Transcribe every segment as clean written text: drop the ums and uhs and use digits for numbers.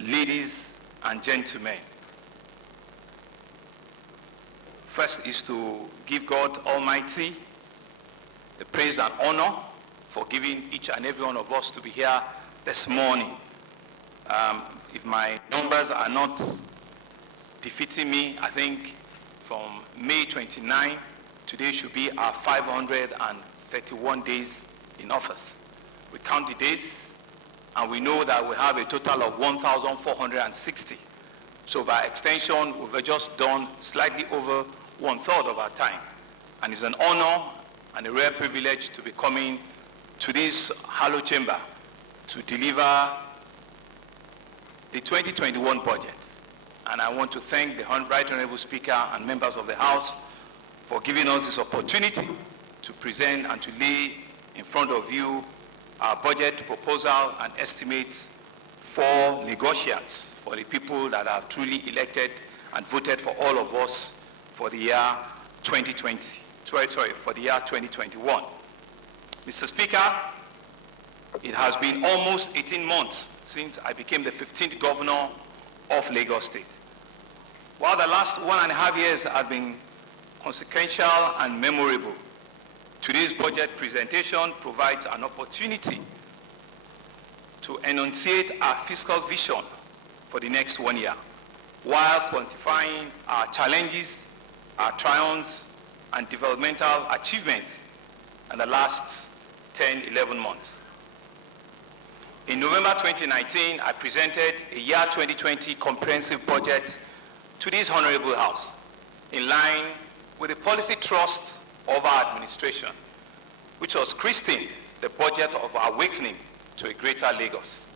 ladies and gentlemen. First is to give God Almighty the praise and honor for giving each and every one of us to be here this morning. If my numbers are not defeating me, I think from May 29, today should be our 531 days in office. We count the days, and we know that we have a total of 1,460. So by extension, we've just done slightly over 1/3 of our time. And it's an honor and a rare privilege to be coming to this hallowed chamber to deliver the 2021 budget. And I want to thank the Right Honorable Speaker and members of the House for giving us this opportunity to present and to lay in front of you our budget proposal and estimates for Lagosians, for the people that have truly elected and voted for all of us for the year 2020. For the year 2021. Mr. Speaker, it has been almost 18 months since I became the 15th governor of Lagos State. While the last 1.5 years have been consequential and memorable, today's budget presentation provides an opportunity to enunciate our fiscal vision for the next 1 year, while quantifying our challenges, our triumphs, and developmental achievements in the last 10-11 months. In November 2019, I presented a year 2020 comprehensive budget to this Honorable House, in line with the policy thrust of our administration, which was christened the budget of awakening to a greater Lagos.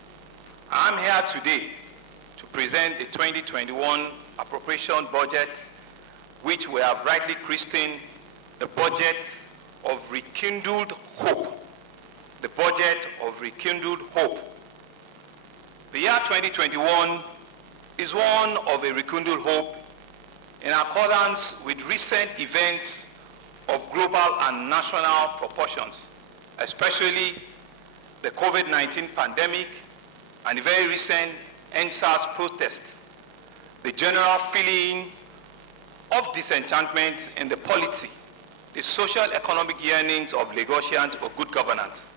I'm here today to present the 2021 appropriation budget, which we have rightly christened the budget of rekindled hope. The budget of rekindled hope. The year 2021 is one of a rekindled hope in accordance with recent events of global and national proportions, especially the COVID-19 pandemic and the very recent NSAS protests, the general feeling of disenchantment in the polity, the social economic yearnings of Lagosians for good governance,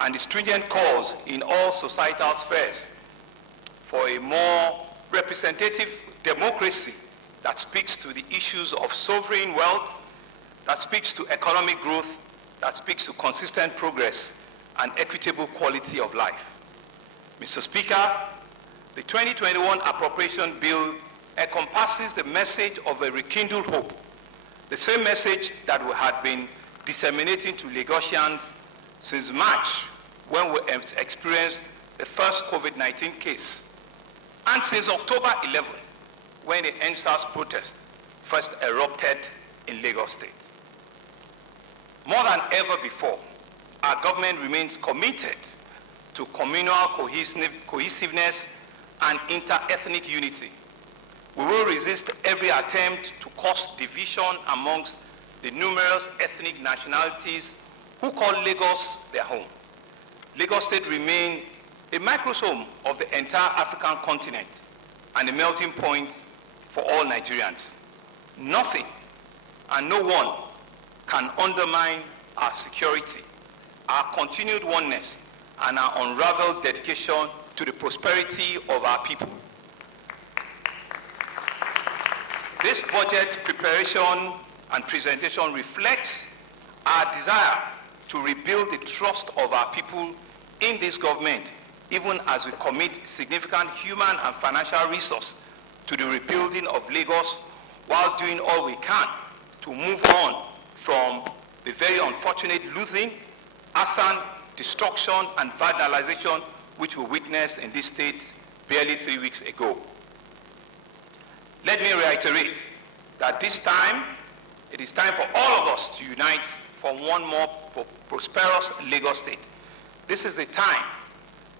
and the stringent calls in all societal spheres for a more representative democracy that speaks to the issues of sovereign wealth, that speaks to economic growth, that speaks to consistent progress and equitable quality of life. Mr. Speaker, the 2021 appropriation bill encompasses the message of a rekindled hope, the same message that we had been disseminating to Lagosians since March, when we experienced the first COVID-19 case, and since October 11, when the NSAS protest first erupted in Lagos State. More than ever before, our government remains committed to communal cohesiveness and inter-ethnic unity. We will resist every attempt to cause division amongst the numerous ethnic nationalities who call Lagos their home. Lagos State remains a microsome of the entire African continent and a melting point for all Nigerians. Nothing and no one can undermine our security, our continued oneness, and our unrivaled dedication to the prosperity of our people. This budget preparation and presentation reflects our desire to rebuild the trust of our people in this government, even as we commit significant human and financial resources to the rebuilding of Lagos, while doing all we can to move on from the very unfortunate looting, arson, destruction, and vandalization which we witnessed in this state barely 3 weeks ago. Let me reiterate that this time, it is time for all of us to unite for one more prosperous Lagos State. This is the time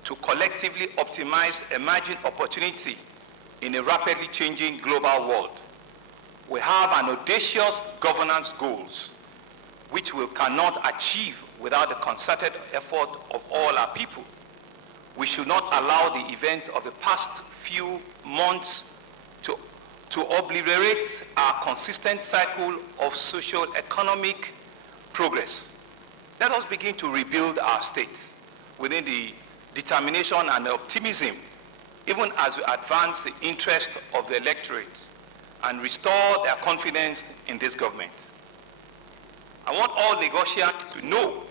to collectively optimize emerging opportunity in a rapidly changing global world. We have an audacious governance goals which we cannot achieve without the concerted effort of all our people. We should not allow the events of the past few months to obliterate our consistent cycle of socio-economic progress. Let us begin to rebuild our state within the determination and optimism, even as we advance the interest of the electorate and restore their confidence in this government. I want all Lagosians to know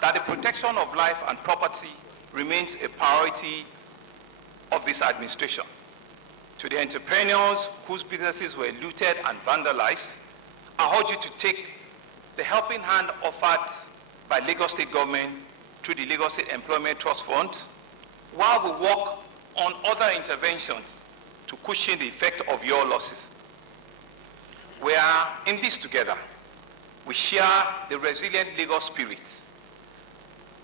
that the protection of life and property remains a priority of this administration. To the entrepreneurs whose businesses were looted and vandalized, I urge you to take the helping hand offered by Lagos State government through the Lagos State Employment Trust Fund, while we work on other interventions to cushion the effect of your losses. We are in this together. We share the resilient Lagos spirit,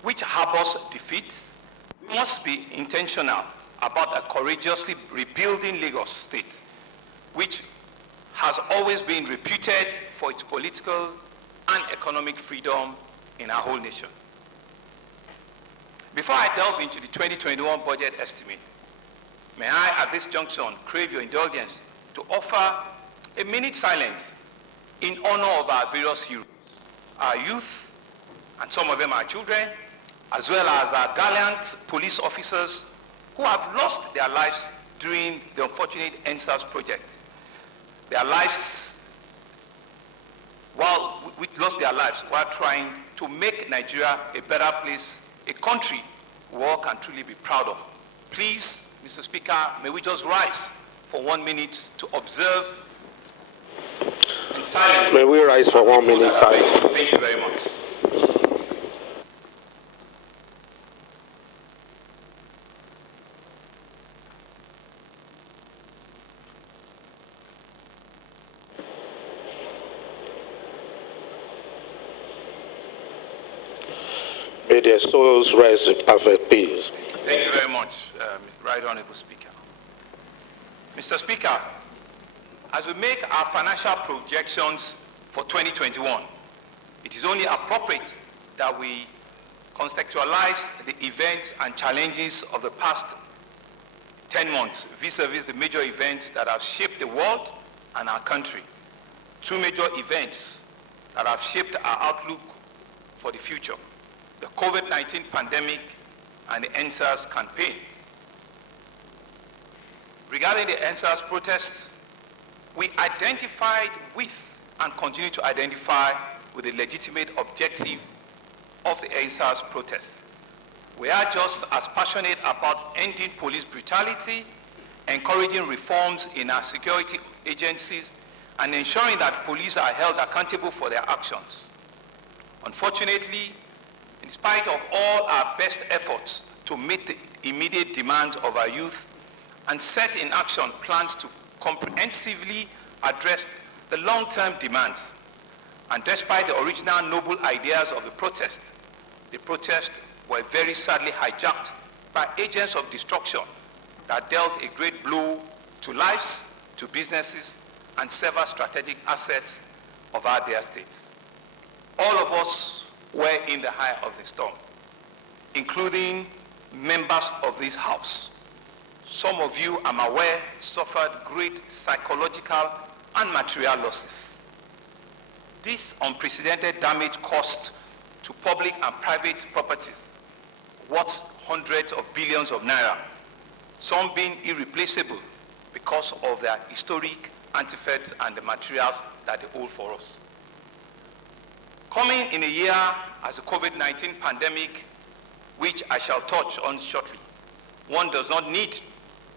which harbors defeat. We must be intentional about a courageously rebuilding Lagos State, which has always been reputed for its political and economic freedom in our whole nation. Before I delve into the 2021 budget estimate, may I, at this junction, crave your indulgence to offer a minute silence in honor of our various heroes, our youth, and some of them are children, as well as our gallant police officers who have lost their lives during the unfortunate NSAS project. Their lives, lost their lives while trying to make Nigeria a better place, a country we all can truly be proud of. Please, Mr. Speaker, may we just rise for 1 minute to observe in silence. May we rise for 1 minute silence. Thank you very much. May their souls rest in perfect peace. Thank you very much, Right Honorable Speaker. Mr. Speaker, as we make our financial projections for 2021, it is only appropriate that we contextualize the events and challenges of the past 10 months vis-a-vis the major events that have shaped the world and our country. Two major events that have shaped our outlook for the future: the COVID-19 pandemic and the NSAS campaign. Regarding the NSAS protests, we identified with and continue to identify with the legitimate objective of the NSAS protests. We are just as passionate about ending police brutality, encouraging reforms in our security agencies, and ensuring that police are held accountable for their actions. Unfortunately, in spite of all our best efforts to meet the immediate demands of our youth and set in action plans to comprehensively address the long-term demands, and despite the original noble ideas of the protests were very sadly hijacked by agents of destruction that dealt a great blow to lives, to businesses, and several strategic assets of our dear states. All of us were in the eye of the storm, including members of this House. Some of you, I'm aware, suffered great psychological and material losses. This unprecedented damage caused to public and private properties worth hundreds of billions of naira, some being irreplaceable because of their historic artifacts and the materials that they hold for us. Coming in a year as the COVID-19 pandemic, which I shall touch on shortly, one does not need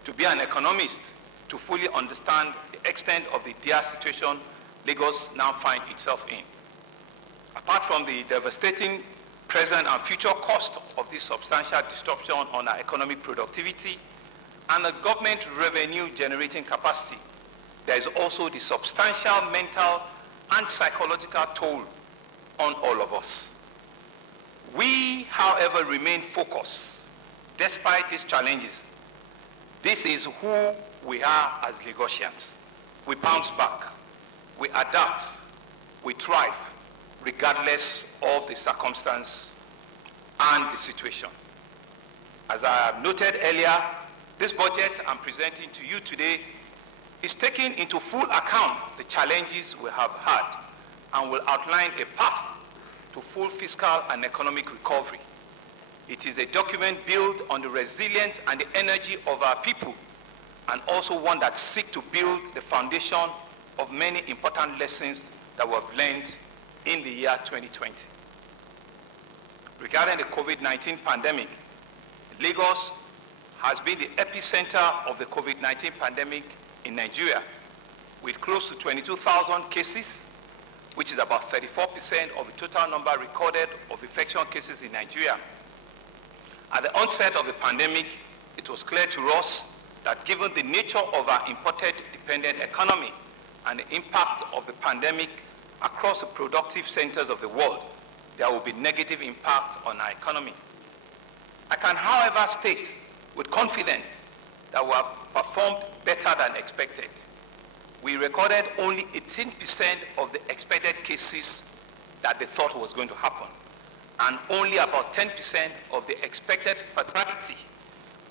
to be an economist to fully understand the extent of the dire situation Lagos now finds itself in. Apart from the devastating present and future cost of this substantial disruption on our economic productivity and the government revenue generating capacity, there is also the substantial mental and psychological toll on all of us. We, however, remain focused despite these challenges. This is who we are as Lagosians. We bounce back, we adapt, we thrive, regardless of the circumstance and the situation. As I have noted earlier, this budget I'm presenting to you today is taking into full account the challenges we have had and will outline a path to full fiscal and economic recovery. It is a document built on the resilience and the energy of our people, and also one that seeks to build the foundation of many important lessons that we have learned in the year 2020. Regarding the COVID-19 pandemic, Lagos has been the epicenter of the COVID-19 pandemic in Nigeria, with close to 22,000 cases, which is about 34% of the total number recorded of infection cases in Nigeria. At the onset of the pandemic, it was clear to us that given the nature of our imported dependent economy and the impact of the pandemic across the productive centers of the world, there will be negative impact on our economy. I can, however, state with confidence that we have performed better than expected. We recorded only 18% of the expected cases that they thought was going to happen, and only about 10% of the expected fatality,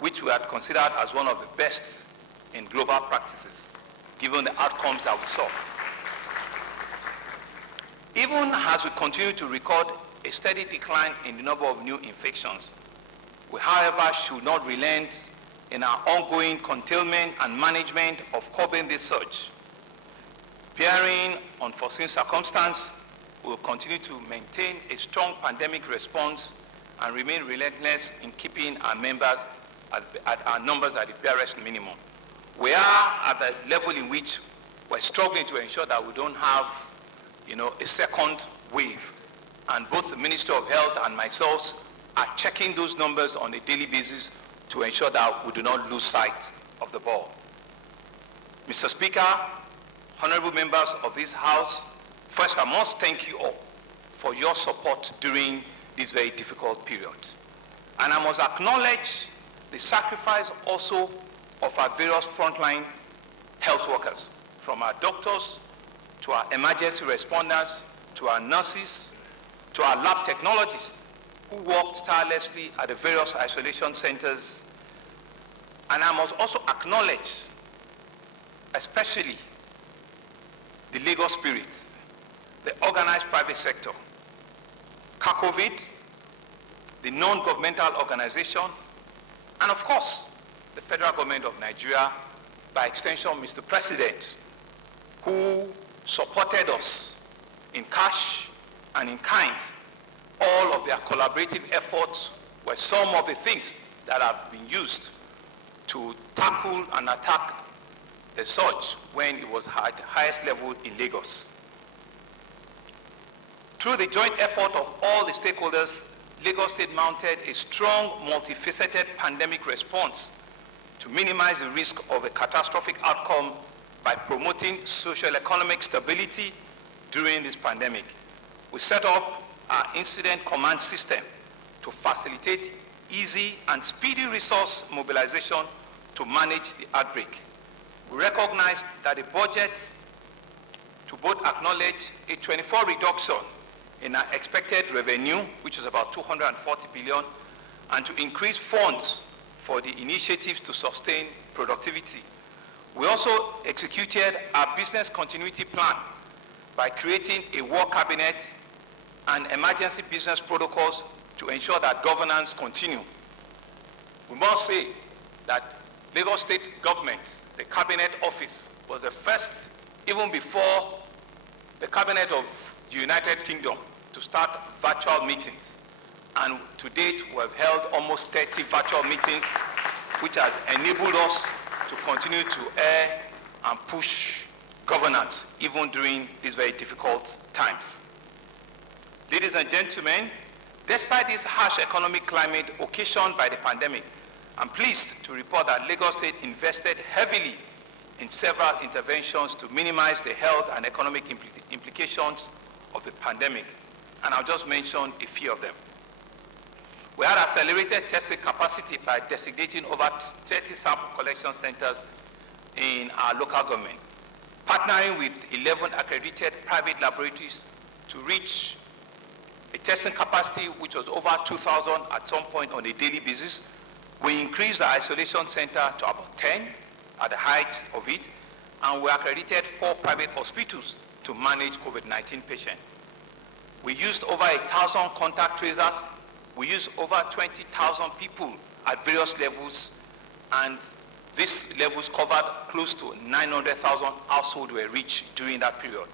which we had considered as one of the best in global practices, given the outcomes that we saw. Even as we continue to record a steady decline in the number of new infections, we, however, should not relent in our ongoing containment and management of curbing this surge. Bearing unforeseen circumstances, we will continue to maintain a strong pandemic response and remain relentless in keeping our members at our numbers at the barest minimum. We are at the level in which we're struggling to ensure that we don't have, a second wave. And both the Minister of Health and myself are checking those numbers on a daily basis to ensure that we do not lose sight of the ball. Mr. Speaker, honorable members of this House, first I must thank you all for your support during this very difficult period. And I must acknowledge the sacrifice also of our various frontline health workers, from our doctors to our emergency responders, to our nurses, to our lab technologists who worked tirelessly at the various isolation centers. And I must also acknowledge especially the Lagos spirit, the organized private sector, CACOVID, the non-governmental organization, and of course, the federal government of Nigeria, by extension, Mr. President, who supported us in cash and in kind. All of their collaborative efforts were some of the things that have been used to tackle and attack the surge when it was at the highest level in Lagos. Through the joint effort of all the stakeholders, Lagos State mounted a strong, multifaceted pandemic response to minimize the risk of a catastrophic outcome by promoting socio-economic stability during this pandemic. We set up our incident command system to facilitate easy and speedy resource mobilization to manage the outbreak. We recognized that the budget to both acknowledge a 24 reduction in our expected revenue, which is about 240 billion, and to increase funds for the initiatives to sustain productivity. We also executed our business continuity plan by creating a war cabinet and emergency business protocols to ensure that governance continue. We must say that Lagos State government, the Cabinet Office, was the first, even before the Cabinet of the United Kingdom, to start virtual meetings. And to date, we have held almost 30 virtual meetings, which has enabled us to continue to err and push governance, even during these very difficult times. Ladies and gentlemen, despite this harsh economic climate occasioned by the pandemic, I'm pleased to report that Lagos State invested heavily in several interventions to minimize the health and economic implications of the pandemic. And I'll just mention a few of them. We had accelerated testing capacity by designating over 30 sample collection centers in our local government, partnering with 11 accredited private laboratories to reach a testing capacity which was over 2,000 at some point on a daily basis. We increased the isolation center to about 10 at the height of it, and we accredited 4 private hospitals to manage COVID-19 patients. We used over 1,000 contact tracers. We used over 20,000 people at various levels, and these levels covered close to 900,000 households were reached during that period.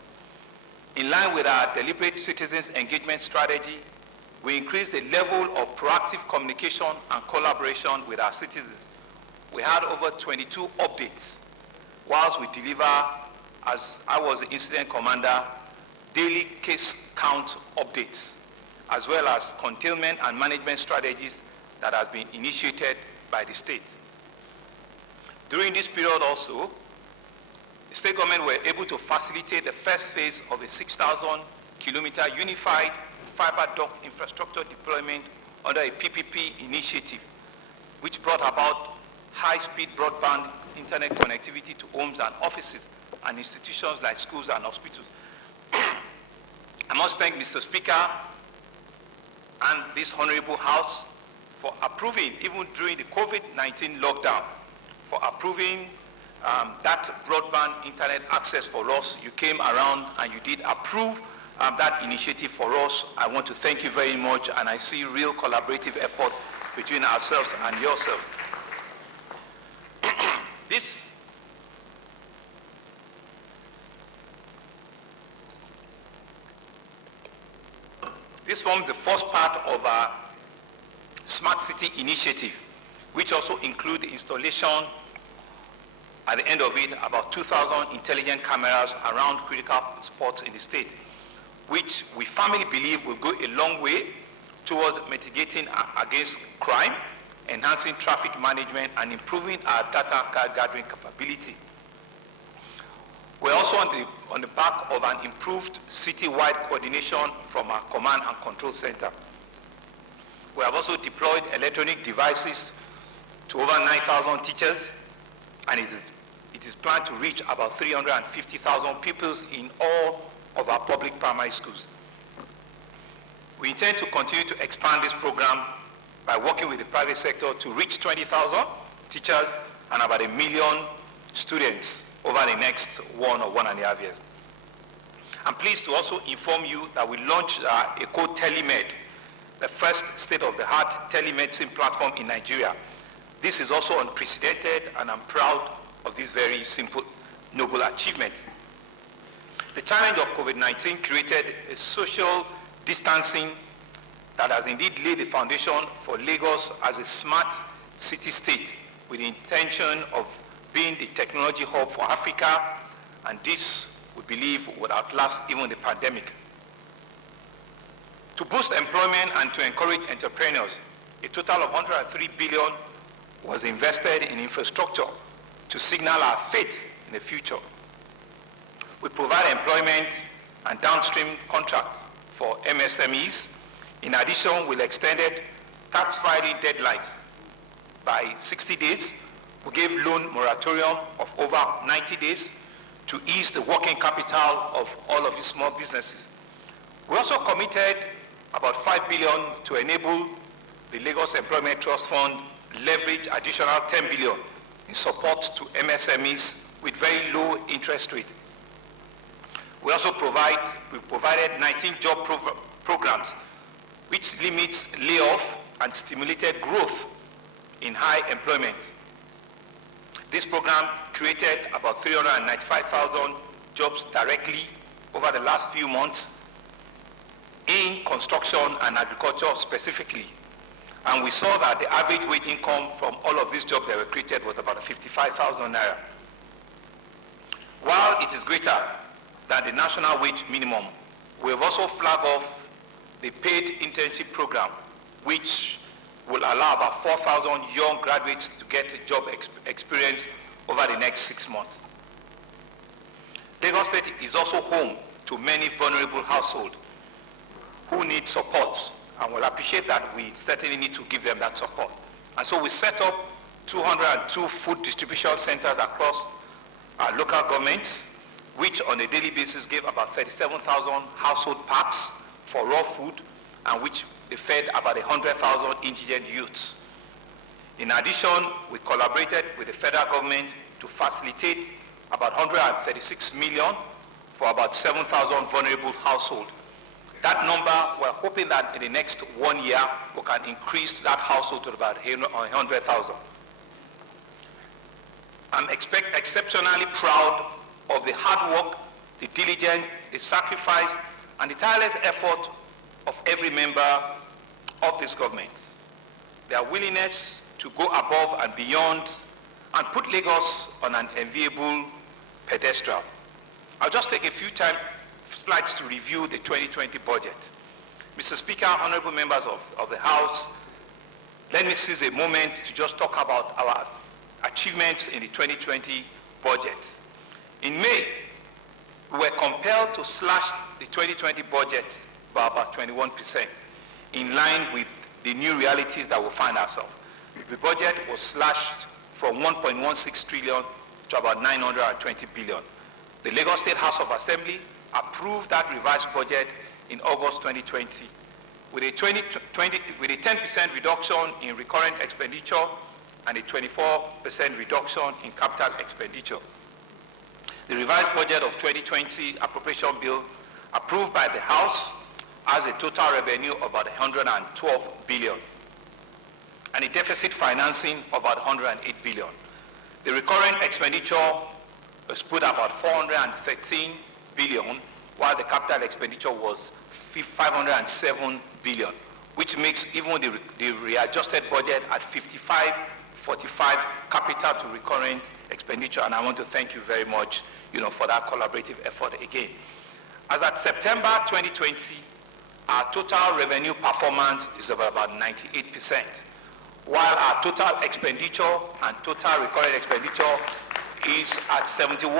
In line with our deliberate citizens engagement strategy, we increased the level of proactive communication and collaboration with our citizens. We had over 22 updates, whilst we deliver, as I was the incident commander, daily case count updates, as well as containment and management strategies that has been initiated by the state. During this period also, the state government were able to facilitate the first phase of a 6,000-kilometer unified fiber duct infrastructure deployment under a PPP initiative, which brought about high-speed broadband internet connectivity to homes and offices and institutions like schools and hospitals. I must thank Mr. Speaker and this Honorable House for approving, even during the COVID-19 lockdown, for approving that broadband internet access for us. You came around and you did approve that initiative for us. I want to thank you very much, and I see real collaborative effort between ourselves and yourselves. This forms the first part of our Smart City initiative, which also include the installation at the end of it about 2,000 intelligent cameras around critical spots in the state, which we firmly believe will go a long way towards mitigating against crime, enhancing traffic management, and improving our data gathering capability. We're also on the back of an improved city-wide coordination from our command and control center. We have also deployed electronic devices to over 9,000 teachers, and it is planned to reach about 350,000 pupils in all of our public primary schools. We intend to continue to expand this program by working with the private sector to reach 20,000 teachers and about 1 million students over the next 1 or 1.5 years. I'm pleased to also inform you that we launched Eco Telemed, the first state-of-the-art telemedicine platform in Nigeria. This is also unprecedented, and I'm proud of this very simple, noble achievement. The challenge of COVID-19 created a social distancing that has indeed laid the foundation for Lagos as a smart city state with the intention of being the technology hub for Africa, and this, we believe, would outlast even the pandemic. To boost employment and to encourage entrepreneurs, a total of 103 billion was invested in infrastructure to signal our faith in the future. We provide employment and downstream contracts for MSMEs. In addition, we extended tax filing deadlines by 60 days. We gave loan moratorium of over 90 days to ease the working capital of all of these small businesses. We also committed about 5 billion to enable the Lagos Employment Trust Fund leverage additional 10 billion in support to MSMEs with very low interest rate. We also provided 19 job programs which limits layoff and stimulated growth in high employment. This program created about 395,000 jobs directly over the last few months in construction and agriculture specifically. And we saw that the average wage income from all of these jobs that were created was about 55,000 naira. While it is greater than the national wage minimum, we have also flagged off the paid internship program, which will allow about 4,000 young graduates to get job experience over the next 6 months. Lagos State is also home to many vulnerable households who need support, and will appreciate that we certainly need to give them that support. And so we set up 202 food distribution centers across our local governments, which on a daily basis gave about 37,000 household packs for raw food, and which they fed about 100,000 indigent youths. In addition, we collaborated with the federal government to facilitate about 136 million for about 7,000 vulnerable households. That number, we're hoping that in the next 1 year, we can increase that household to about 100,000. I'm exceptionally proud of the hard work, the diligence, the sacrifice, and the tireless effort of every member of this government. Their willingness to go above and beyond and put Lagos on an enviable pedestal. I'll just take a few slides to review the 2020 budget. Mr. Speaker, honorable members of the House, let me seize a moment to just talk about our achievements in the 2020 budget. In May, we were compelled to slash the 2020 budget by about 21%, in line with the new realities that we find ourselves. The budget was slashed from 1.16 trillion to about 920 billion. The Lagos State House of Assembly approved that revised budget in August 2020 with a 10% reduction in recurrent expenditure and a 24% reduction in capital expenditure. The revised budget of 2020 appropriation bill approved by the House has a total revenue of about 112 billion and a deficit financing of about 108 billion. The recurrent expenditure was put about 413 billion, while the capital expenditure was 507 billion, which makes even the readjusted budget at 55-45 capital to recurrent expenditure. And I want to thank you very much, for that collaborative effort again. As at September 2020, our total revenue performance is about 98%, while our total expenditure and total recurrent expenditure is at 71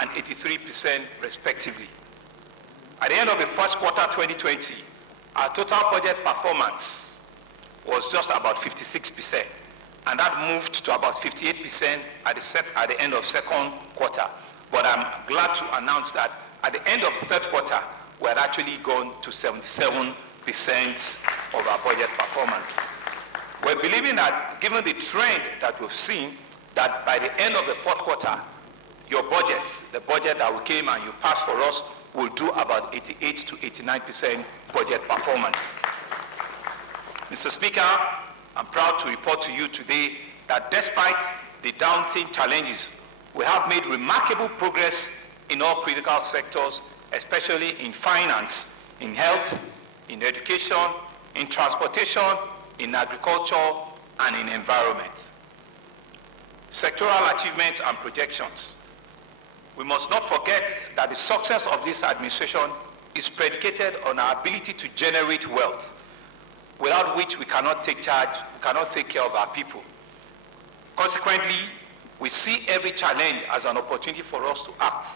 and 83% respectively. At the end of the first quarter 2020, our total budget performance was just about 56%, and that moved to about 58% at the end of second quarter. But I'm glad to announce that at the end of the third quarter, we had actually gone to 77% of our budget performance. We're believing that given the trend that we've seen, that by the end of the fourth quarter, your budget, the budget that we came and you passed for us, will do about 88 to 89% budget performance. Mr. Speaker, I'm proud to report to you today that despite the daunting challenges, we have made remarkable progress in all critical sectors, especially in finance, in health, in education, in transportation, in agriculture, and in environment. Sectoral achievements and projections. We must not forget that the success of this administration is predicated on our ability to generate wealth, without which we cannot take charge, we cannot take care of our people. Consequently, we see every challenge as an opportunity for us to act.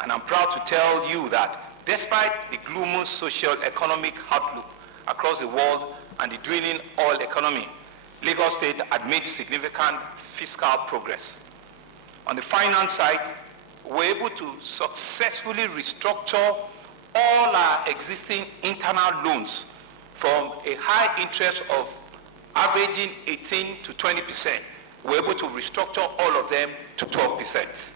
And I'm proud to tell you that despite the gloomy socio-economic outlook across the world and the dwindling oil economy, Lagos State had made significant fiscal progress. On the finance side, we're able to successfully restructure all our existing internal loans from a high interest of averaging 18 to 20%. We're able to restructure all of them to 12%.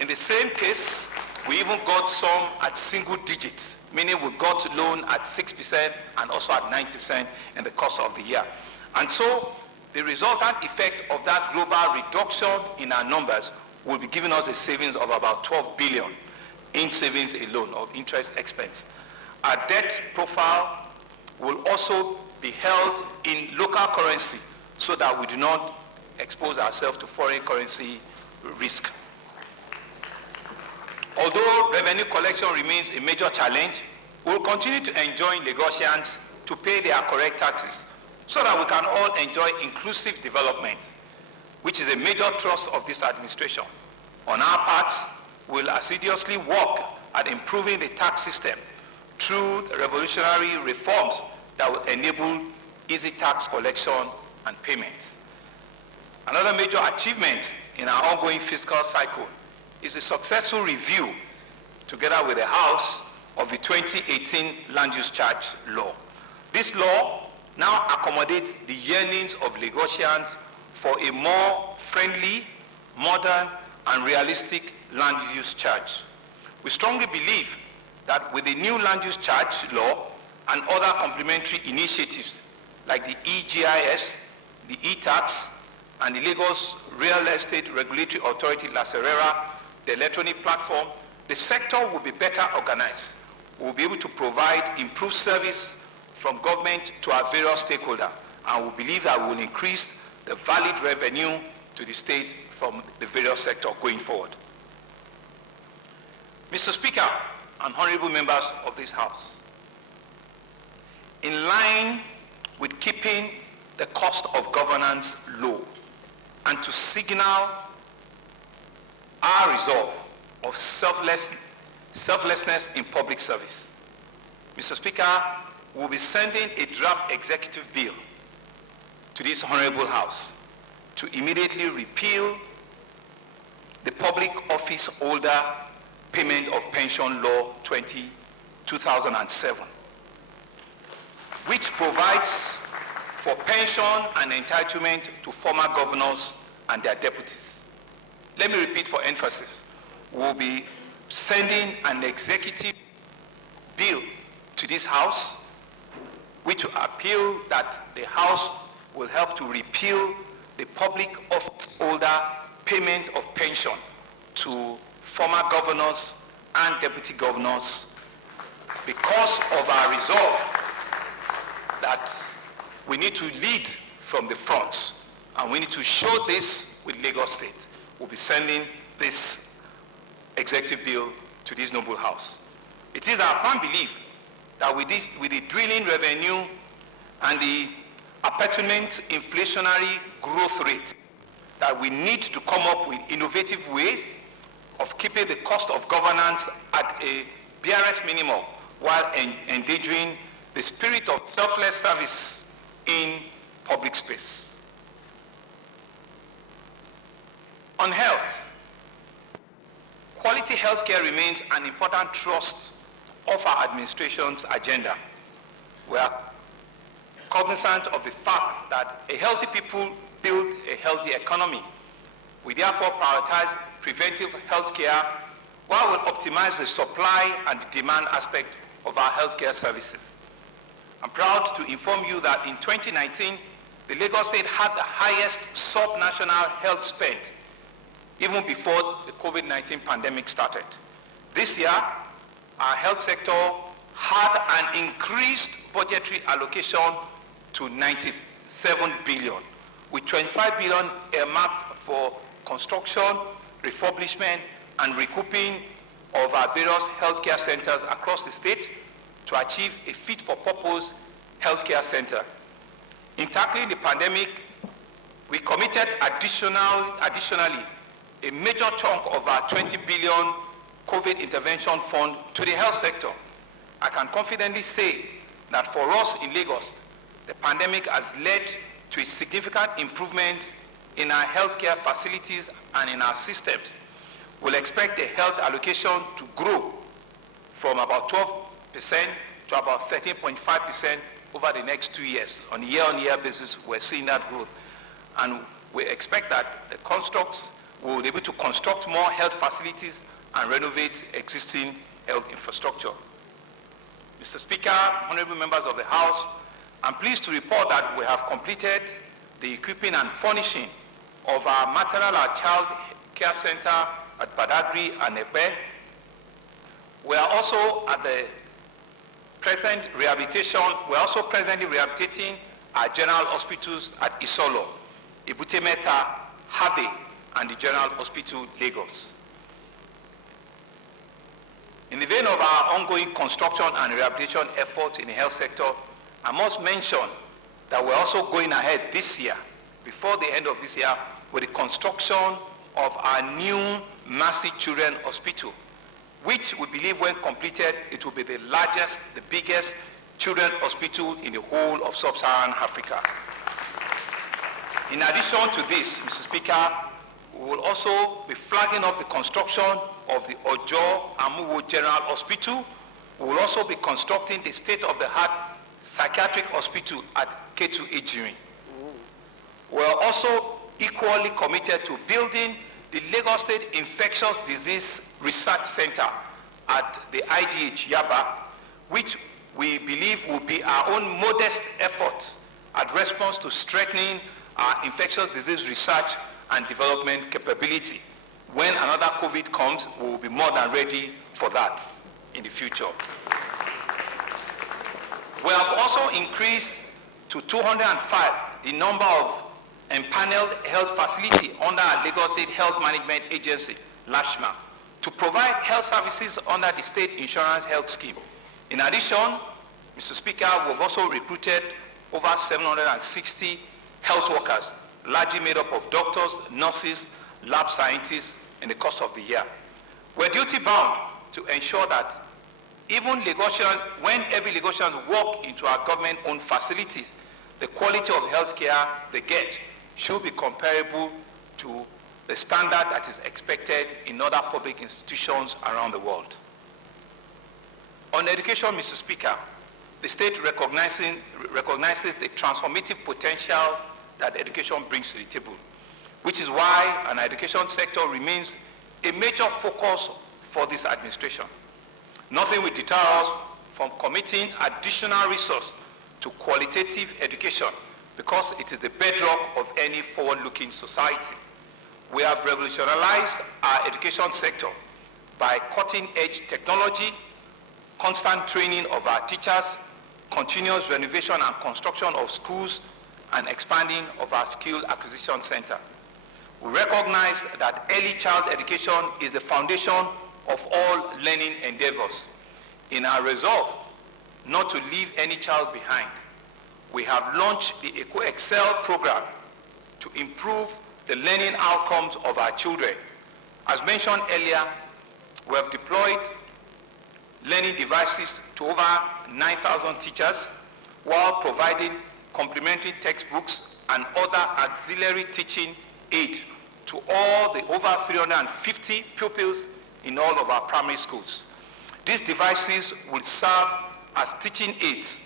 In the same case, we even got some at single digits, meaning we got loan at 6% and also at 9% in the course of the year. And so the resultant effect of that global reduction in our numbers will be giving us a savings of about 12 billion in savings alone of interest expense. Our debt profile will also be held in local currency so that we do not expose ourselves to foreign currency risk. Although revenue collection remains a major challenge, we will continue to enjoin Lagosians to pay their correct taxes so that we can all enjoy inclusive development, which is a major thrust of this administration. On our parts, we will assiduously work at improving the tax system through revolutionary reforms that will enable easy tax collection and payments. Another major achievement in our ongoing fiscal cycle is a successful review, together with the House, of the 2018 Land Discharge Law. This law now accommodates the yearnings of Lagosians for a more friendly, modern, and realistic land use charge. We strongly believe that with the new land use charge law and other complementary initiatives like the EGIS, the e-tax, and the Lagos Real Estate Regulatory Authority, LASERERA, the electronic platform, the sector will be better organized. We will be able to provide improved service from government to our various stakeholders, and we believe that we will increase the valid revenue to the state from the various sectors going forward. Mr. Speaker and honorable members of this House, in line with keeping the cost of governance low and to signal our resolve of selflessness in public service, Mr. Speaker, we'll be sending a draft executive bill to this honorable House to immediately repeal the Public Office Holder Payment of Pension Law 2007, which provides for pension and entitlement to former governors and their deputies. Let me repeat for emphasis. We'll be sending an executive bill to this House, which will appeal that the House will help to repeal the public office holder payment of pension to former governors and deputy governors because of our resolve that we need to lead from the front and we need to show this with Lagos State. We'll be sending this executive bill to this noble House. It is our firm belief that with the dwindling revenue and the appurtenant inflationary growth rate, that we need to come up with innovative ways of keeping the cost of governance at a BRS minimum while endangering the spirit of selfless service in public space. On health, quality healthcare remains an important thrust of our administration's agenda. We are cognizant of the fact that a healthy people build a healthy economy. We therefore prioritize preventive healthcare while we optimize the supply and the demand aspect of our healthcare services. I'm proud to inform you that in 2019, the Lagos State had the highest sub-national health spend even before the COVID-19 pandemic started. This year, our health sector had an increased budgetary allocation to 97 billion, with 25 billion earmarked for construction, refurbishment, and recouping of our various healthcare centers across the state to achieve a fit-for-purpose healthcare center. In tackling the pandemic, we committed additionally a major chunk of our 20 billion COVID intervention fund to the health sector. I can confidently say that for us in Lagos, the pandemic has led to a significant improvement in our healthcare facilities and in our systems. We'll expect the health allocation to grow from about 12% to about 13.5% over the next 2 years. On a year-on-year basis, we're seeing that growth. And we expect that the constructs will be able to construct more health facilities and renovate existing health infrastructure. Mr. Speaker, honorable members of the House, I'm pleased to report that we have completed the equipping and furnishing of our maternal and child care center at Badagry and Epe. We are also at the present rehabilitation. We're also presently rehabilitating our general hospitals at Isolo, Kilometer, Have, and the General Hospital, Lagos. In the vein of our ongoing construction and rehabilitation efforts in the health sector, I must mention that we're also going ahead this year, before the end of this year, with the construction of our new Mercy Children Hospital, which we believe when completed, it will be the largest, the biggest children hospital in the whole of sub-Saharan Africa. In addition to this, Mr. Speaker, we will also be flagging off the construction of the Ojo Amuwo General Hospital. We will also be constructing the state-of-the-art psychiatric hospital at K2 Ejirin. We're also equally committed to building the Lagos State Infectious Disease Research Center at the IDH Yaba, which we believe will be our own modest effort at response to strengthening our infectious disease research and development capability. When another COVID comes, we will be more than ready for that in the future. We have also increased to 205 the number of empaneled health facilities under our Lagos State Health Management Agency, LASHMA, to provide health services under the State Insurance Health Scheme. In addition, Mr. Speaker, we've also recruited over 760 health workers, largely made up of doctors, nurses, lab scientists in the course of the year. We're duty-bound to ensure that even Lagosians, when every Lagosian walk into our government-owned facilities, the quality of healthcare they get should be comparable to the standard that is expected in other public institutions around the world. On education, Mr. Speaker, the state recognizes the transformative potential that education brings to the table, which is why an education sector remains a major focus for this administration. Nothing will deter us from committing additional resources to qualitative education because it is the bedrock of any forward-looking society. We have revolutionized our education sector by cutting-edge technology, constant training of our teachers, continuous renovation and construction of schools, and expanding of our skill acquisition center. We recognize that early child education is the foundation of all learning endeavors. In our resolve not to leave any child behind, we have launched the Eco-Excel program to improve the learning outcomes of our children. As mentioned earlier, we have deployed learning devices to over 9,000 teachers while providing complementary textbooks and other auxiliary teaching aid to all the over 350 pupils in all of our primary schools. These devices will serve as teaching aids.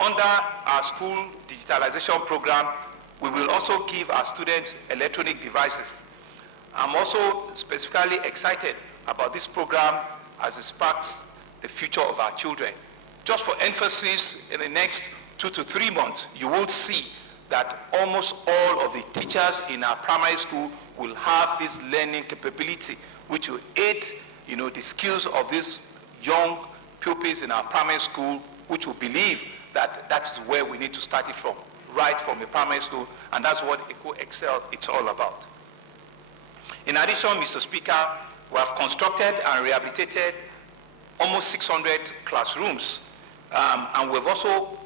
Under our school digitalization program, we will also give our students electronic devices. I'm also specifically excited about this program as it sparks the future of our children. Just for emphasis, in the next 2 to 3 months, you will see that almost all of the teachers in our primary school will have this learning capability, which will aid, the skills of these young pupils in our primary school, which will believe that that's where we need to start it from, right from the primary school, and that's what Eco-Excel it's all about. In addition, Mr. Speaker, we have constructed and rehabilitated almost 600 classrooms, and we've also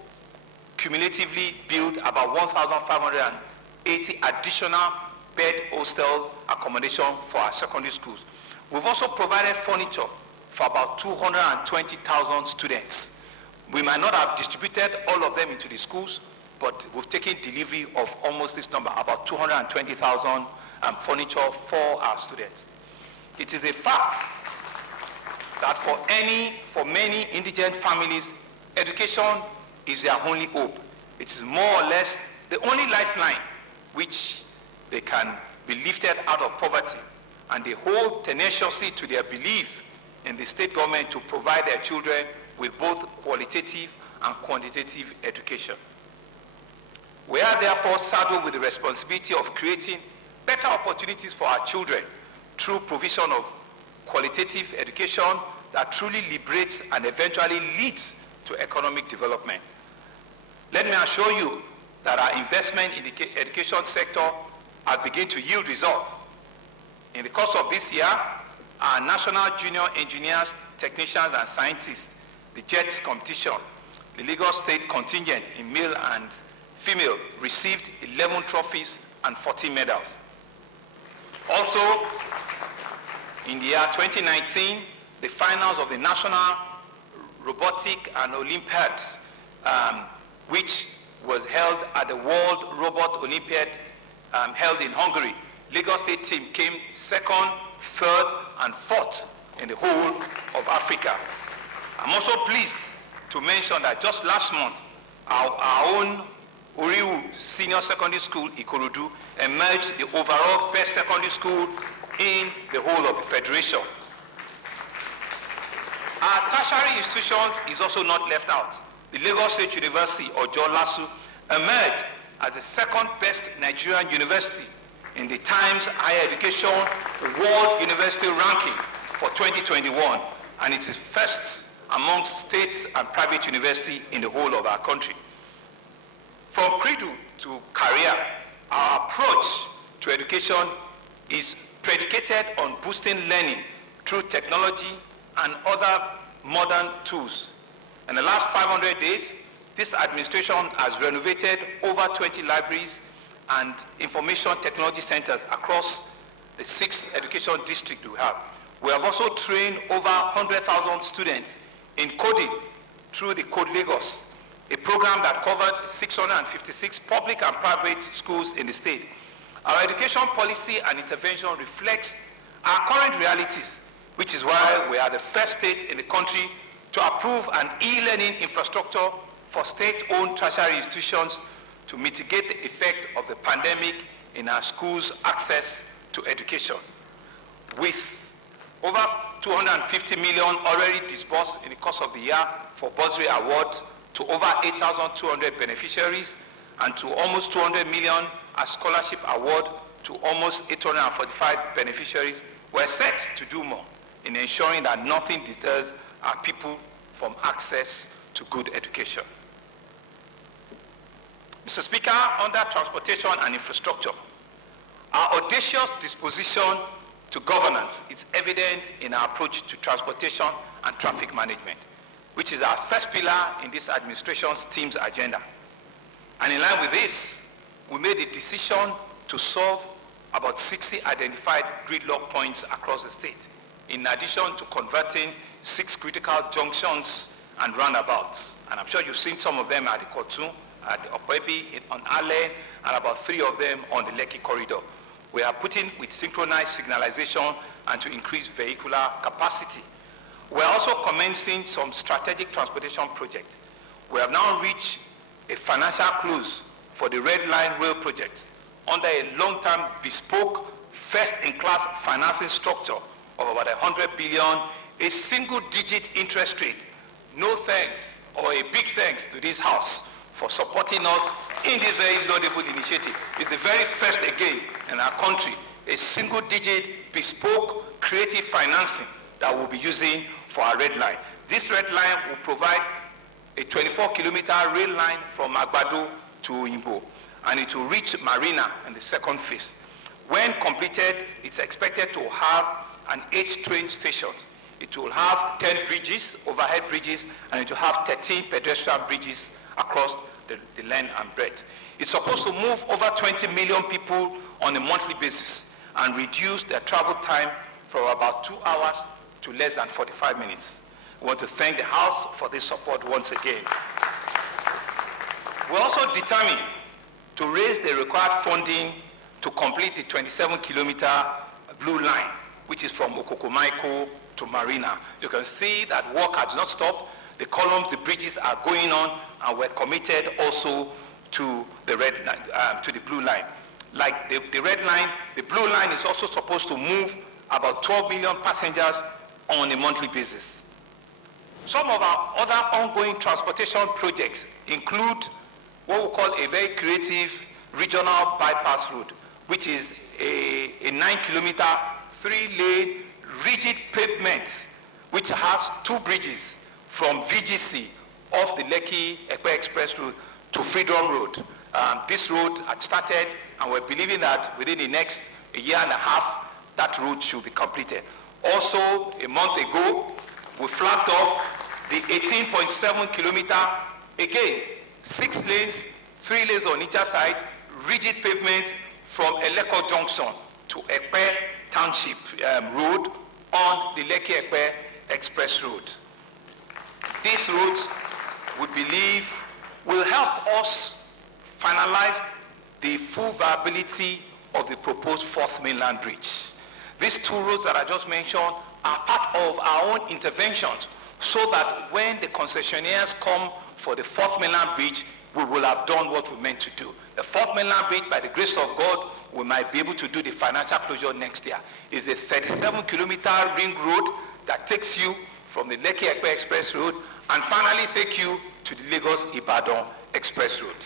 cumulatively built about 1,580 additional bed hostel accommodation for our secondary schools. We've also provided furniture for about 220,000 students. We might not have distributed all of them into the schools, but we've taken delivery of almost this number, about 220,000 furniture for our students. It is a fact that for many indigent families, education is their only hope. It is more or less the only lifeline which they can be lifted out of poverty, and they hold tenaciously to their belief in the state government to provide their children with both qualitative and quantitative education. We are therefore saddled with the responsibility of creating better opportunities for our children through provision of qualitative education that truly liberates and eventually leads to economic development. Let me assure you that our investment in the education sector are beginning to yield results. In the course of this year, our National Junior Engineers, Technicians and Scientists, the JETS competition, the Lagos State contingent in male and female received 11 trophies and 14 medals. Also, in the year 2019, the finals of the National Robotic and Olympiads, which was held at the World Robot Olympiad held in Hungary. Lagos State team came second, third, and fourth in the whole of Africa. I'm also pleased to mention that just last month, our own Uriu Senior Secondary School, Ikorodu, emerged the overall best secondary school in the whole of the Federation. Our tertiary institutions is also not left out. The Lagos State University, or Lasu, emerged as the second best Nigerian university in the Times Higher Education World University Ranking for 2021, and it is first amongst state and private universities in the whole of our country. From cradle to career, our approach to education is predicated on boosting learning through technology and other modern tools. In the last 500 days, this administration has renovated over 20 libraries and information technology centers across the 6 education districts we have. We have also trained over 100,000 students in coding through the Code Lagos, a program that covered 656 public and private schools in the state. Our education policy and intervention reflects our current realities, which is why we are the first state in the country to approve an e-learning infrastructure for state-owned tertiary institutions to mitigate the effect of the pandemic in our schools' access to education. With over 250 million already disbursed in the course of the year for bursary awards to over 8,200 beneficiaries, and to almost 200 million as scholarship award to almost 845 beneficiaries, we're set to do more in ensuring that nothing deters our people from access to good education. Mr. Speaker, under transportation and infrastructure, our audacious disposition to governance is evident in our approach to transportation and traffic management, which is our first pillar in this administration's team's agenda. And in line with this, we made a decision to solve about 60 identified gridlock points across the state, in addition to converting 6 critical junctions and roundabouts. And I'm sure you've seen some of them at the Kotun, at the Opebi, on Ale, and about 3 of them on the Lekki corridor. We are putting with synchronized signalization and to increase vehicular capacity. We are also commencing some strategic transportation projects. We have now reached a financial close for the Red Line Rail project under a long-term bespoke, first-in-class financing structure of about 100 billion, a single-digit interest rate. No thanks, or a big thanks to this House for supporting us in this very laudable initiative. It's the very first again in our country, a single-digit, bespoke, creative financing that we'll be using for our red line. This red line will provide a 24-kilometer rail line from Agbado to Imbo, and it will reach Marina in the second phase. When completed, it's expected to have 8 train stations. It will have 10 bridges, overhead bridges, and it will have 13 pedestrian bridges across the length and breadth. It's supposed to move over 20 million people on a monthly basis and reduce their travel time from about 2 hours to less than 45 minutes. We want to thank the House for this support once again. We're also determined to raise the required funding to complete the 27-kilometer blue line, which is from Okokomaiko to Marina. You can see that work has not stopped. The columns, the bridges are going on, and we're committed also to the red line, to the blue line. Like the red line, the blue line is also supposed to move about 12 million passengers on a monthly basis. Some of our other ongoing transportation projects include what we call a very creative regional bypass road, which is a 9-kilometer, 3-lane, rigid pavement, which has 2 bridges from VGC off the Lekki-Ekpe Express Road to Freedom Road. This road had started, and we're believing that within the next year and a half, that road should be completed. Also, a month ago, we flagged off the 18.7 kilometer, again, 6 lanes, 3 lanes on each side, rigid pavement from Eleko Junction to Ekpe Township Road on the Lekki-Ekpe Express Road. These roads, we believe, will help us finalize the full viability of the proposed 4th mainland bridge. These 2 roads that I just mentioned are part of our own interventions so that when the concessionaires come for the Fourth Mainland Bridge, we will have done what we meant to do. The Fourth Mainland Bridge, by the grace of God, we might be able to do the financial closure next year. It's a 37-kilometer ring road that takes you from the Lekki-Epe Express Road and finally take you to the Lagos-Ibadan Express Road.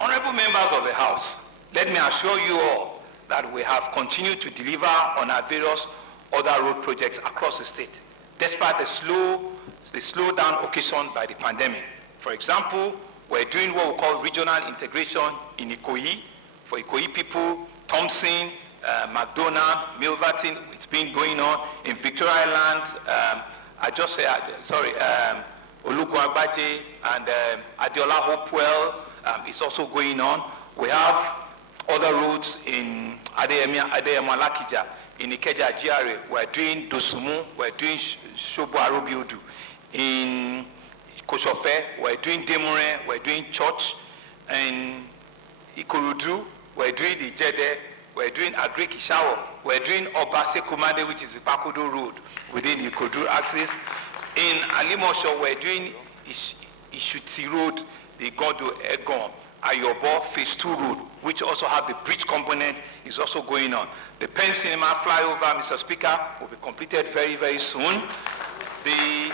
Honorable members of the House, let me assure you all that we have continued to deliver on our various other road projects across the state, despite the slowdown occasioned by the pandemic. For example, we're doing what we call regional integration in Ikoyi. For Ikoyi people, Thompson, McDonald, Milverton, it's been going on. In Victoria Island, Olugun-Agbaje and Adiola Hopewell, it's also going on. We have other roads in Adeyemo-Alakija, in Ikeja GRA. We're doing Dosumu, we're doing Shobo Arobiodu. In Koshofe, we're doing Demure, we're doing Church. In Ikorodu, we're doing the Jede, we're doing Agric Ishawo, we're doing Obase Kumade, which is the Bakodo Road within the Ikorodu axis. In Alimosho, we're doing Ishuti Road, the Godo Egon, Ayobo Phase 2 Road, which also have the bridge component, is also going on. The Penn Cinema flyover, Mr. Speaker, will be completed very, very soon. The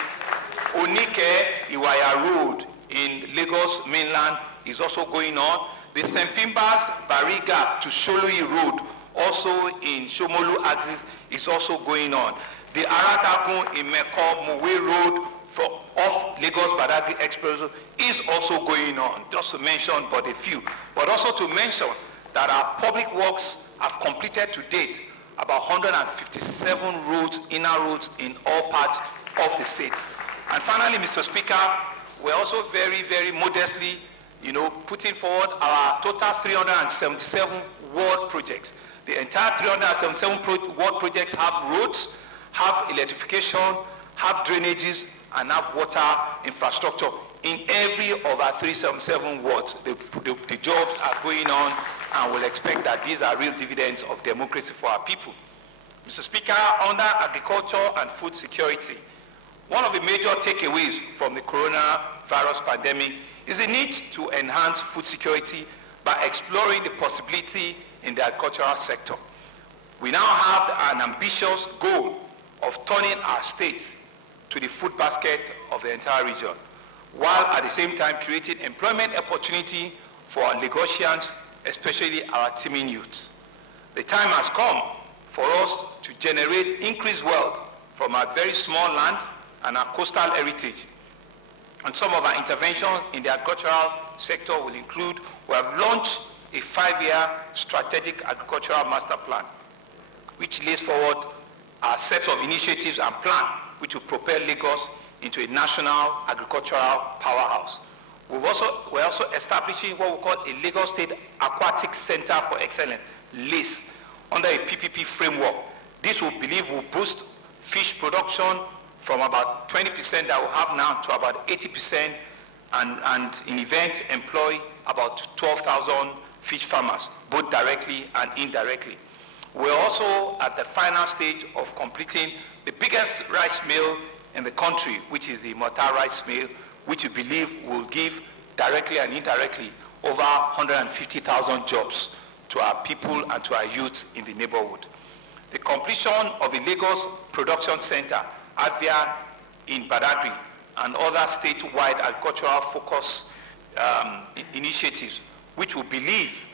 Onike Iwaya Road in Lagos mainland is also going on. The St. Finbar's Bariga to Sholui Road, also in Shomolu axis, is also going on. The Aradakun in Meko Mowe Road off Lagos Badagry Express is also going on, just to mention but a few. But also to mention that our public works have completed to date about 157 roads, inner roads in all parts of the state. And finally, Mr. Speaker, we're also very, very modestly, putting forward our total 377 ward projects. The entire 377 ward projects have roads, have electrification, have drainages, and have water infrastructure in every of our 377 wards. The jobs are going on, and we'll expect that these are real dividends of democracy for our people. Mr. Speaker, under agriculture and food security, one of the major takeaways from the coronavirus pandemic is the need to enhance food security by exploring the possibility in the agricultural sector. We now have an ambitious goal of turning our state to the food basket of the entire region, while at the same time creating employment opportunity for our Lagosians, especially our teeming youth. The time has come for us to generate increased wealth from our very small land and our coastal heritage. And some of our interventions in the agricultural sector will include, we have launched a 5-year strategic agricultural master plan, which lays forward a set of initiatives and plan which will propel Lagos into a national agricultural powerhouse. We're also establishing what we call a Lagos State Aquatic Center for Excellence, LACE, under a PPP framework. This we believe will boost fish production from about 20% that we have now to about 80%, and in event employ about 12,000 fish farmers, both directly and indirectly. We're also at the final stage of completing the biggest rice mill in the country, which is the Mortar Rice Mill, which we believe will give directly and indirectly over 150,000 jobs to our people and to our youth in the neighborhood. The completion of the Lagos Production Center, AVIA in Badagry, and other statewide agricultural focus initiatives, which we believe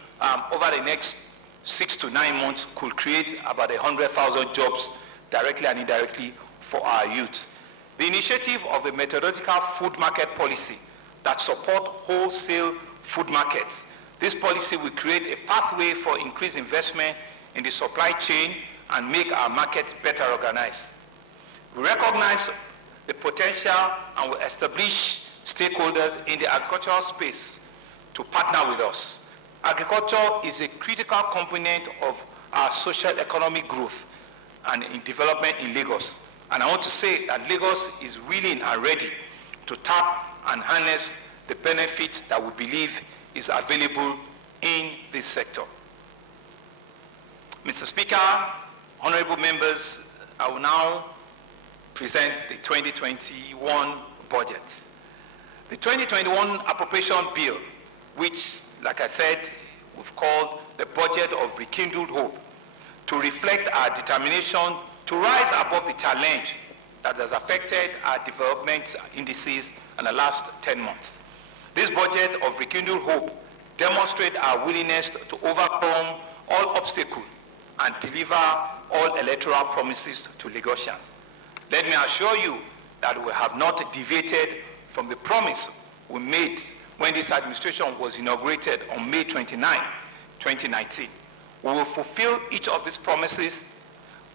over the next 6 to 9 months could create about 100,000 jobs directly and indirectly for our youth. The initiative of a methodological food market policy that support wholesale food markets. This policy will create a pathway for increased investment in the supply chain and make our market better organized. We recognize the potential and will establish stakeholders in the agricultural space to partner with us. Agriculture is a critical component of our social economic growth and in development in Lagos. And I want to say that Lagos is willing and ready to tap and harness the benefits that we believe is available in this sector. Mr. Speaker, honorable members I will now present the 2021 budget. The 2021 appropriation bill, which, like I said, we've called the budget of rekindled hope, to reflect our determination to rise above the challenge that has affected our development indices in the last 10 months. This budget of rekindled hope demonstrates our willingness to overcome all obstacles and deliver all electoral promises to Lagosians. Let me assure you that we have not deviated from the promise we made when this administration was inaugurated on May 29, 2019. We will fulfill each of these promises.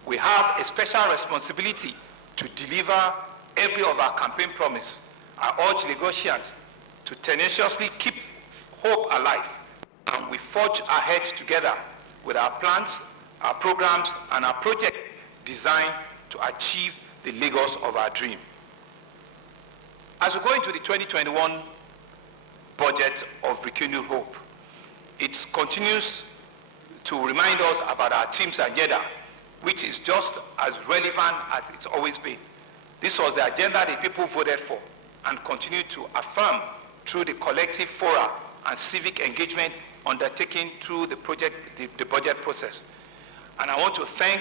We have a special responsibility to deliver every of our campaign promise. I urge Lagosians to tenaciously keep hope alive, and we forge ahead together with our plans, our programs, and our project designed to achieve the Lagos of our dream. As we go into the 2021 budget of rekindled hope, it continues to remind us about our team's agenda, which is just as relevant as it's always been. This was the agenda the people voted for and continue to affirm through the collective fora and civic engagement undertaken through the budget process. And I want to thank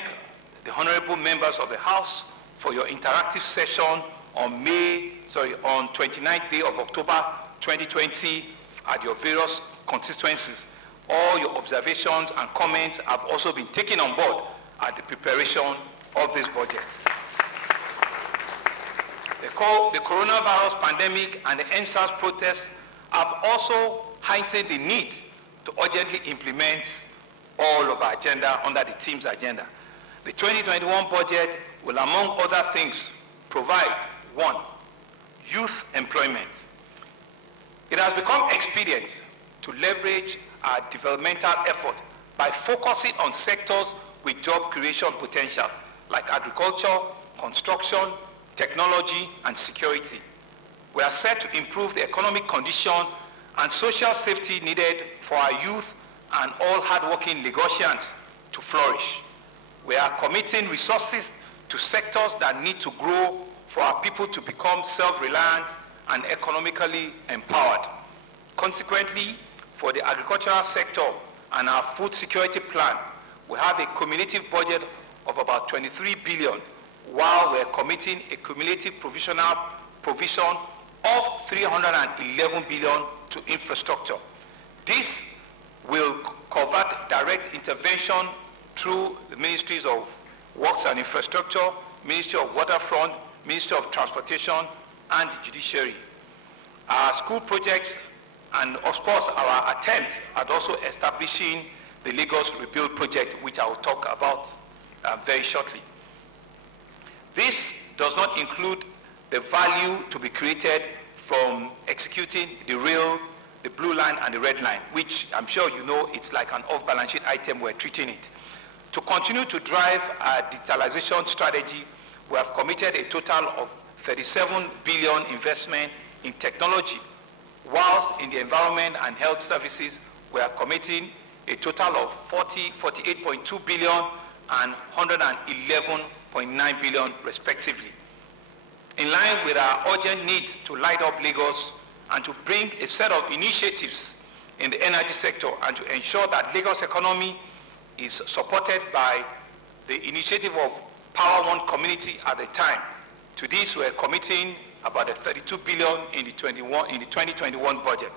the honorable members of the House for your interactive session on 29th day of October 2020 at your various constituencies. All your observations and comments have also been taken on board at the preparation of this budget. The coronavirus pandemic and the NSAS protests have also heightened the need to urgently implement all of our agenda under the team's agenda. The 2021 budget will, among other things, provide, 1, youth employment. It has become expedient to leverage our developmental effort by focusing on sectors with job creation potential, like agriculture, construction, technology, and security. We are set to improve the economic condition and social safety needed for our youth and all hardworking Lagosians to flourish. We are committing resources to sectors that need to grow for our people to become self-reliant and economically empowered. Consequently, for the agricultural sector and our food security plan, we have a cumulative budget of about 23 billion, while we're committing a cumulative provision of 311 billion to infrastructure. This will convert direct intervention through the Ministries of Works and Infrastructure, Ministry of Waterfront, Ministry of Transportation, and the Judiciary. Our school projects and, of course, our attempt at also establishing the Lagos Rebuild project, which I will talk about very shortly. This does not include the value to be created from executing the rail, the blue line, and the red line, which I'm sure you know it's like an off-balance sheet item. We're treating it. To continue to drive our digitalization strategy, we have committed a total of 37 billion investment in technology, whilst in the environment and health services, we are committing a total of 48.2 billion and 111.9 billion respectively. In line with our urgent need to light up Lagos and to bring a set of initiatives in the energy sector and to ensure that Lagos economy is supported by the initiative of Power One Community at the time. To this, we're committing about 32 billion in the 2021 budget.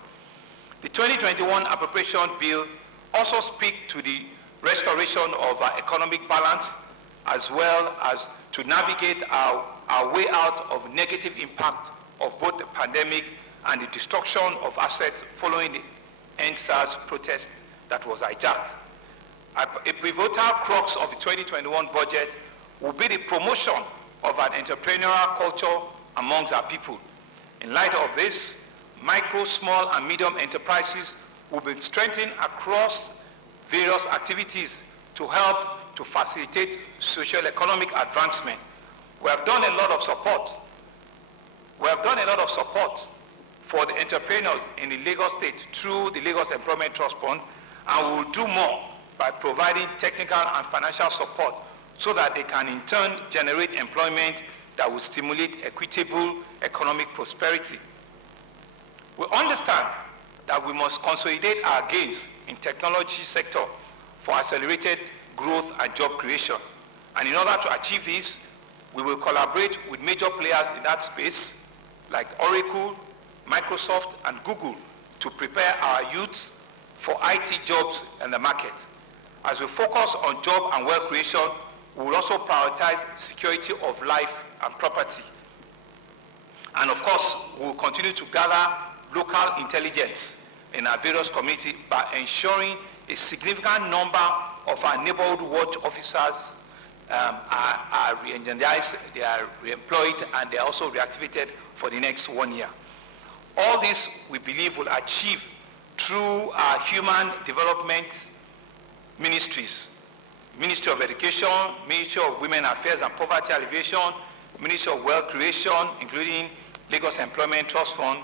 The 2021 appropriation bill also speaks to the restoration of our economic balance, as well as to navigate our way out of negative impact of both the pandemic and the destruction of assets following the NSAS protest that was hijacked. A pivotal crux of the 2021 budget will be the promotion of an entrepreneurial culture amongst our people. In light of this, micro, small, and medium enterprises will be strengthened across various activities to help to facilitate social economic advancement. We have done a lot of support. For the entrepreneurs in the Lagos State through the Lagos Employment Trust Fund, and we will do more by providing technical and financial support so that they can in turn generate employment that will stimulate equitable economic prosperity. We understand that we must consolidate our gains in technology sector for accelerated growth and job creation. And in order to achieve this, we will collaborate with major players in that space, like Oracle, Microsoft, and Google, to prepare our youth for IT jobs in the market. As we focus on job and wealth creation, we will also prioritize security of life and property. And of course, we will continue to gather local intelligence in our various communities by ensuring a significant number of our neighborhood watch officers are re-energized, they are re-employed, and they are also reactivated for the next 1 year. All this, we believe, will achieve through our human development ministries, Ministry of Education, Ministry of Women Affairs and Poverty Alleviation, Ministry of Wealth Creation, including Lagos Employment Trust Fund,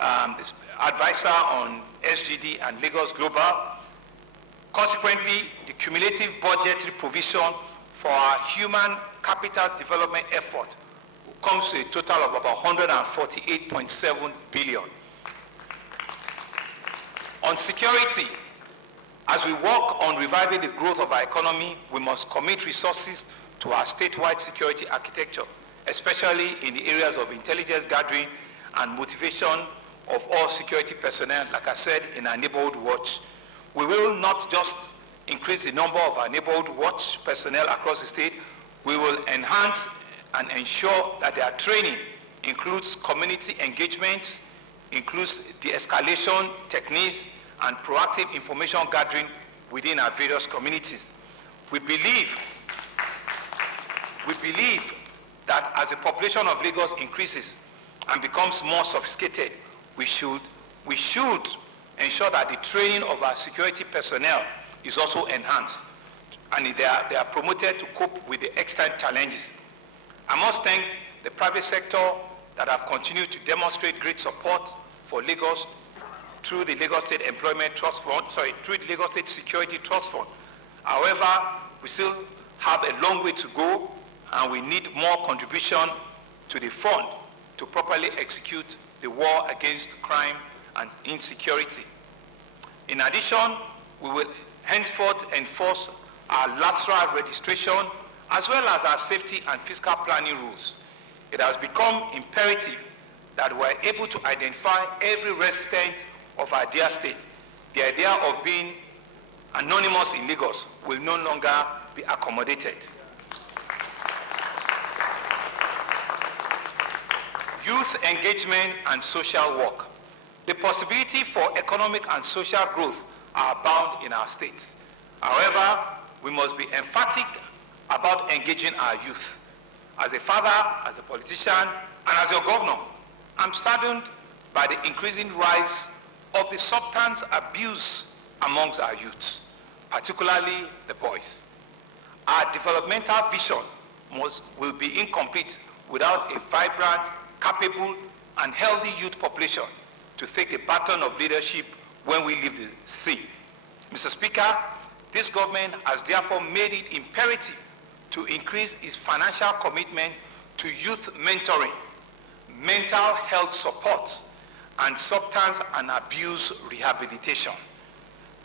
advisor on SGD and Lagos Global. Consequently, the cumulative budgetary provision for our human capital development effort comes to a total of about 148.7 billion. On security, as we work on reviving the growth of our economy, we must commit resources to our statewide security architecture, especially in the areas of intelligence gathering and motivation of all security personnel, like I said, in our neighborhood watch. We will not just increase the number of our neighborhood watch personnel across the state, we will enhance and ensure that their training includes community engagement, includes de-escalation techniques, and proactive information gathering within our various communities. We believe that as the population of Lagos increases and becomes more sophisticated, we should ensure that the training of our security personnel is also enhanced, and they are promoted to cope with the extant challenges. I must thank the private sector that have continued to demonstrate great support for Lagos through the Lagos State Employment Trust Fund, through the Lagos State Security Trust Fund. However, we still have a long way to go, and we need more contribution to the fund to properly execute the war against crime and insecurity. In addition, we will henceforth enforce our LASRA registration as well as our safety and fiscal planning rules. It has become imperative that we're able to identify every resident of our dear state. The idea of being anonymous in Lagos will no longer be accommodated. Youth engagement and social work. The possibility for economic and social growth are abound in our states. However, we must be emphatic about engaging our youth. As a father, as a politician, and as your governor, I'm saddened by the increasing rise of the substance abuse amongst our youths, particularly the boys. Our developmental vision will be incomplete without a vibrant, capable, and healthy youth population to take the baton of leadership when we leave the scene. Mr. Speaker, this government has therefore made it imperative to increase its financial commitment to youth mentoring, mental health support, and substance and abuse rehabilitation.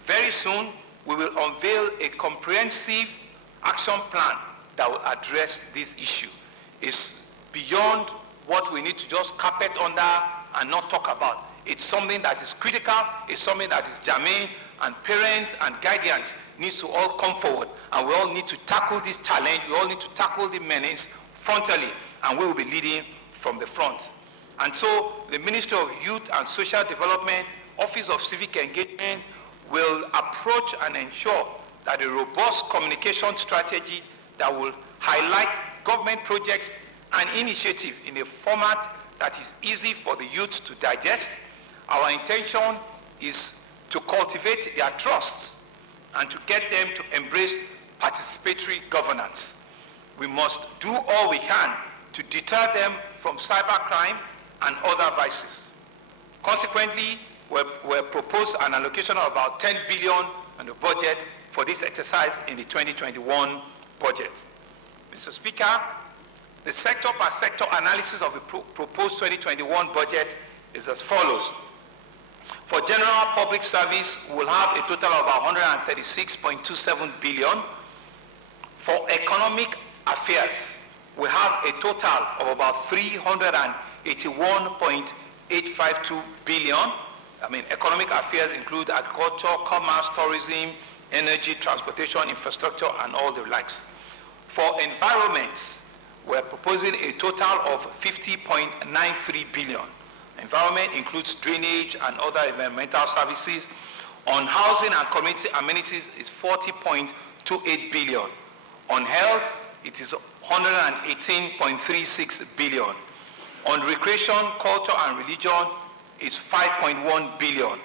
Very soon, we will unveil a comprehensive action plan that will address this issue. It's beyond what we need to just carpet under and not talk about. It's something that is critical, it's something that is germane, and parents and guardians need to all come forward, and we all need to tackle this challenge, we all need to tackle the menace frontally, and we will be leading from the front. And so the Ministry of Youth and Social Development, Office of Civic Engagement, will approach and ensure that a robust communication strategy that will highlight government projects and initiatives in a format that is easy for the youth to digest. Our intention is to cultivate their trusts and to get them to embrace participatory governance. We must do all we can to deter them from cybercrime and other vices. Consequently, we proposed an allocation of about 10 billion in the budget for this exercise in the 2021 budget. Mr. Speaker, the sector-by-sector analysis of the proposed 2021 budget is as follows. For general public service, we'll have a total of about 136.27 billion. For economic affairs, we have a total of about 381.852 billion. Economic affairs include agriculture, commerce, tourism, energy, transportation, infrastructure, and all the likes. For environment, we're proposing a total of 50.93 billion. Environment includes drainage and other environmental services. On housing and community amenities is 40.28 billion. On health, it is 118.36 billion. On recreation, culture, and religion is 5.1 billion.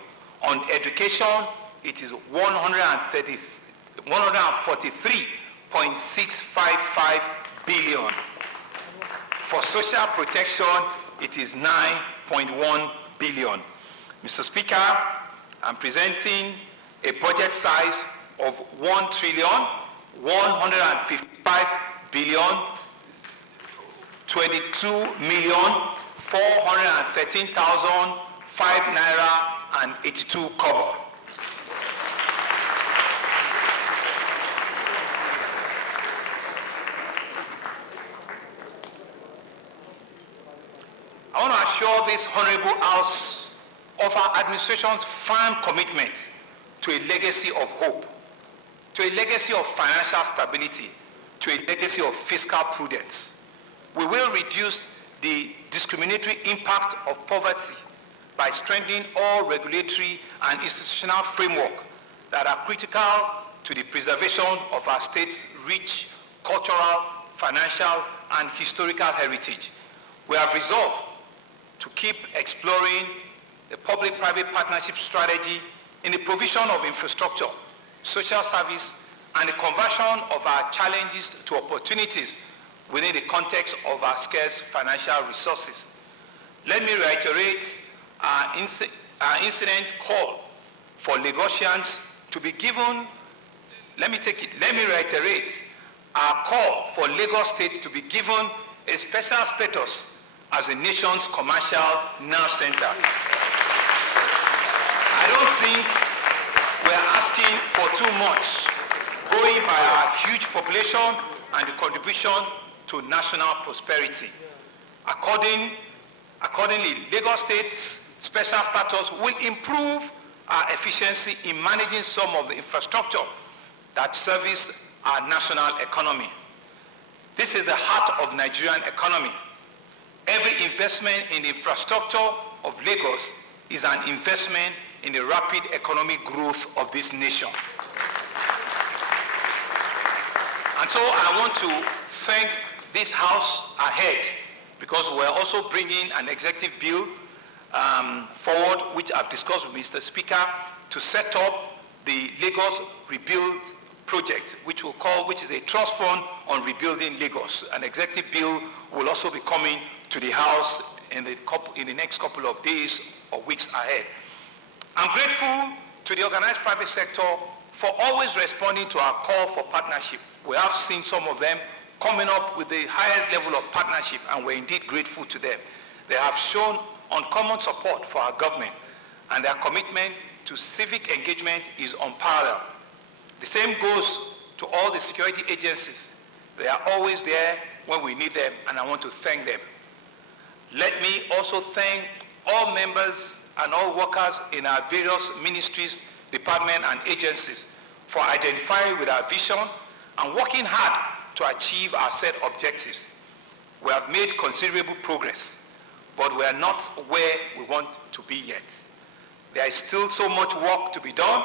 On education, it is 143.655 billion. For social protection, it is 9.1 billion. Mr. Speaker, I'm presenting a budget size of 1,155,22,413,005 naira and 82 kobo. I want to assure this Honorable House of our administration's firm commitment to a legacy of hope, to a legacy of financial stability, to a legacy of fiscal prudence. We will reduce the discriminatory impact of poverty by strengthening all regulatory and institutional framework that are critical to the preservation of our state's rich cultural, financial, and historical heritage. We have resolved to keep exploring the public-private partnership strategy in the provision of infrastructure, social service, and the conversion of our challenges to opportunities within the context of our scarce financial resources. Let me reiterate our incident call for Lagosians to be given, let me reiterate our call for Lagos State to be given a special status as a nation's commercial nerve center. I don't think we're asking for too much, going by our huge population and the contribution to national prosperity. Accordingly, Lagos State's special status will improve our efficiency in managing some of the infrastructure that service our national economy. This is the heart of Nigerian economy. Every investment in the infrastructure of Lagos is an investment in the rapid economic growth of this nation. And so I want to thank this House ahead, because we're also bringing an executive bill forward, which I've discussed with Mr. Speaker, to set up the Lagos Rebuild Project, which is a trust fund on rebuilding Lagos. An executive bill will also be coming to the House in the next couple of days or weeks ahead. I'm grateful to the organized private sector for always responding to our call for partnership. We have seen some of them coming up with the highest level of partnership, and we're indeed grateful to them. They have shown uncommon support for our government, and their commitment to civic engagement is unparalleled. The same goes to all the security agencies. They are always there when we need them, and I want to thank them. Let me also thank all members and all workers in our various ministries, departments, and agencies for identifying with our vision and working hard to achieve our set objectives. We have made considerable progress, but we are not where we want to be yet. There is still so much work to be done,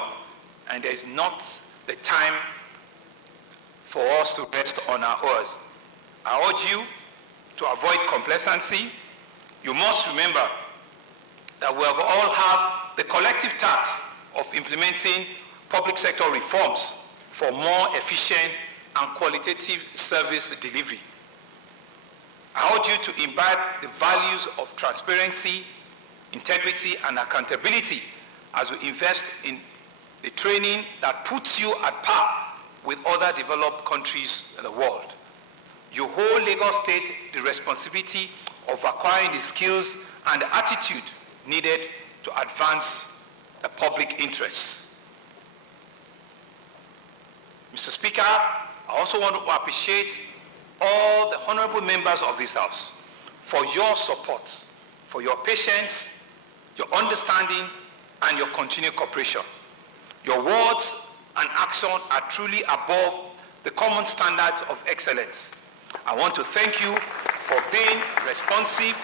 and there is not the time for us to rest on our oars. I urge you to avoid complacency. You must remember that we all have the collective task of implementing public sector reforms for more efficient and qualitative service delivery. I urge you to imbibe the values of transparency, integrity, and accountability as we invest in the training that puts you at par with other developed countries in the world. You hold Lagos State the responsibility of acquiring the skills and the attitude needed to advance the public interests. Mr. Speaker, I also want to appreciate all the honorable members of this House for your support, for your patience, your understanding, and your continued cooperation. Your words and action are truly above the common standards of excellence. I want to thank you for being responsive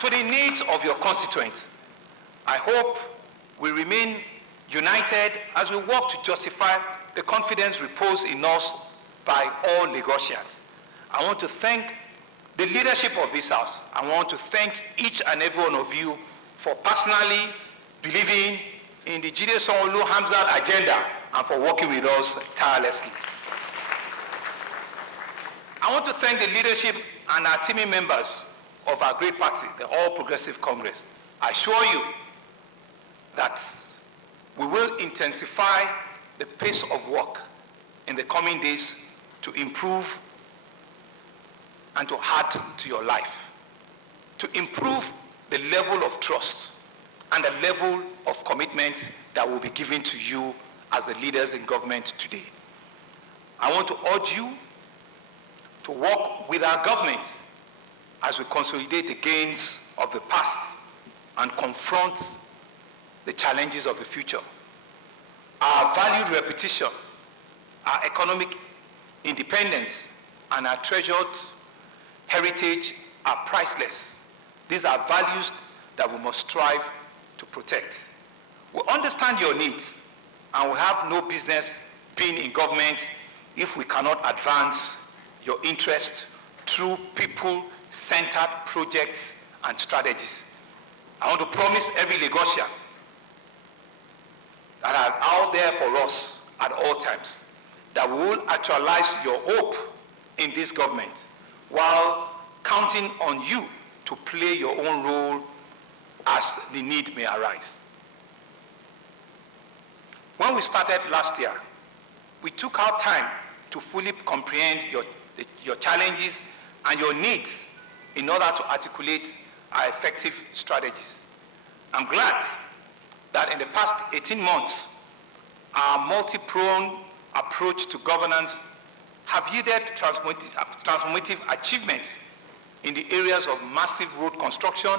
to the needs of your constituents. I hope we remain united as we work to justify the confidence reposed in us by all Lagosians. I want to thank the leadership of this House. I want to thank each and every one of you for personally believing in the Jide Sanwo-Olu Hamzat agenda and for working with us tirelessly. I want to thank the leadership and our teaming members of our great party, the All Progressive Congress. I assure you that we will intensify the pace of work in the coming days to improve and to add to your life, to improve the level of trust and the level of commitment that will be given to you as the leaders in government today. I want to urge you to work with our government as we consolidate the gains of the past and confront the challenges of the future. Our valued reputation, our economic independence, and our treasured heritage are priceless. These are values that we must strive to protect. We understand your needs, and we have no business being in government if we cannot advance your interest through people-centered projects and strategies. I want to promise every Lagosian that are out there for us at all times that we will actualize your hope in this government while counting on you to play your own role as the need may arise. When we started last year, we took our time to fully comprehend your challenges and your needs in order to articulate our effective strategies. I'm glad that in the past 18 months, our multi-pronged approach to governance have yielded transformative achievements in the areas of massive road construction,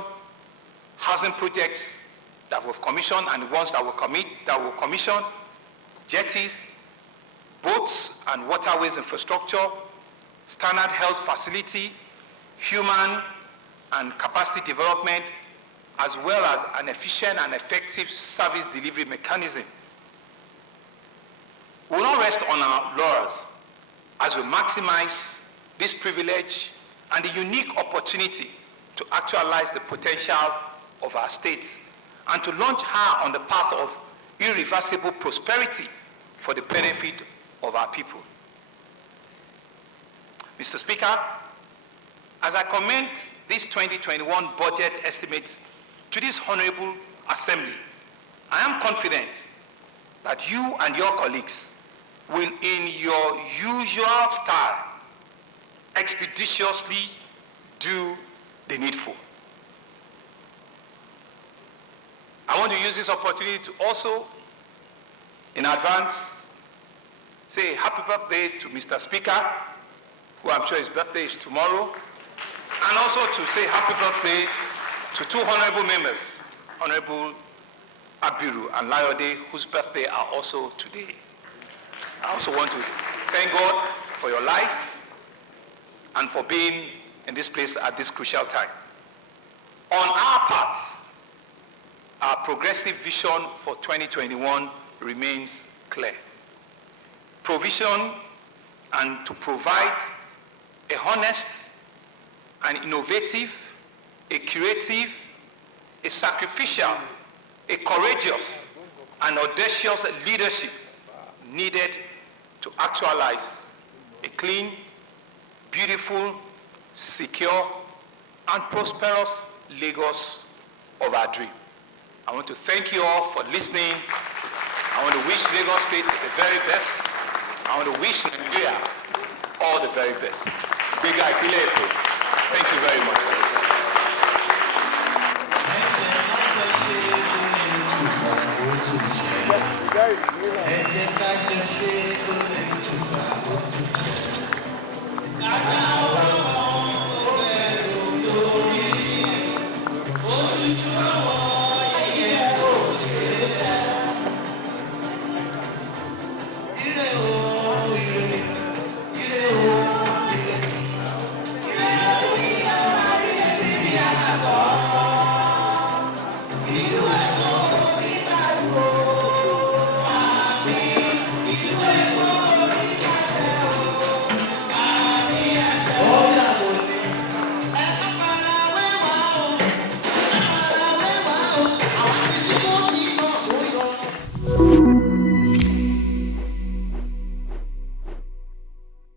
housing projects that we've commissioned and the ones that will commission, jetties, boats and waterways infrastructure, standard health facility, human and capacity development, as well as an efficient and effective service delivery mechanism. We will not rest on our laurels as we maximize this privilege and the unique opportunity to actualize the potential of our states and to launch her on the path of irreversible prosperity for the benefit of our people. Mr. Speaker, as I commend this 2021 budget estimate to this Honorable Assembly, I am confident that you and your colleagues will, in your usual style, expeditiously do the needful. I want to use this opportunity to also, in advance, say happy birthday to Mr. Speaker, who I'm sure his birthday is tomorrow, and also to say happy birthday to two honorable members, Honorable Abiru and Layode, whose birthday are also today. I also want to thank God for your life and for being in this place at this crucial time. On our part, our progressive vision for 2021 remains clear. Provision and to provide a honest and innovative, a creative, a sacrificial, a courageous, and audacious leadership needed to actualize a clean, beautiful, secure, and prosperous Lagos of our dream. I want to thank you all for listening. I want to wish Lagos State the very best. I want to wish Nigeria all the very best. Big guy, Kilometer. Thank you very much for this. You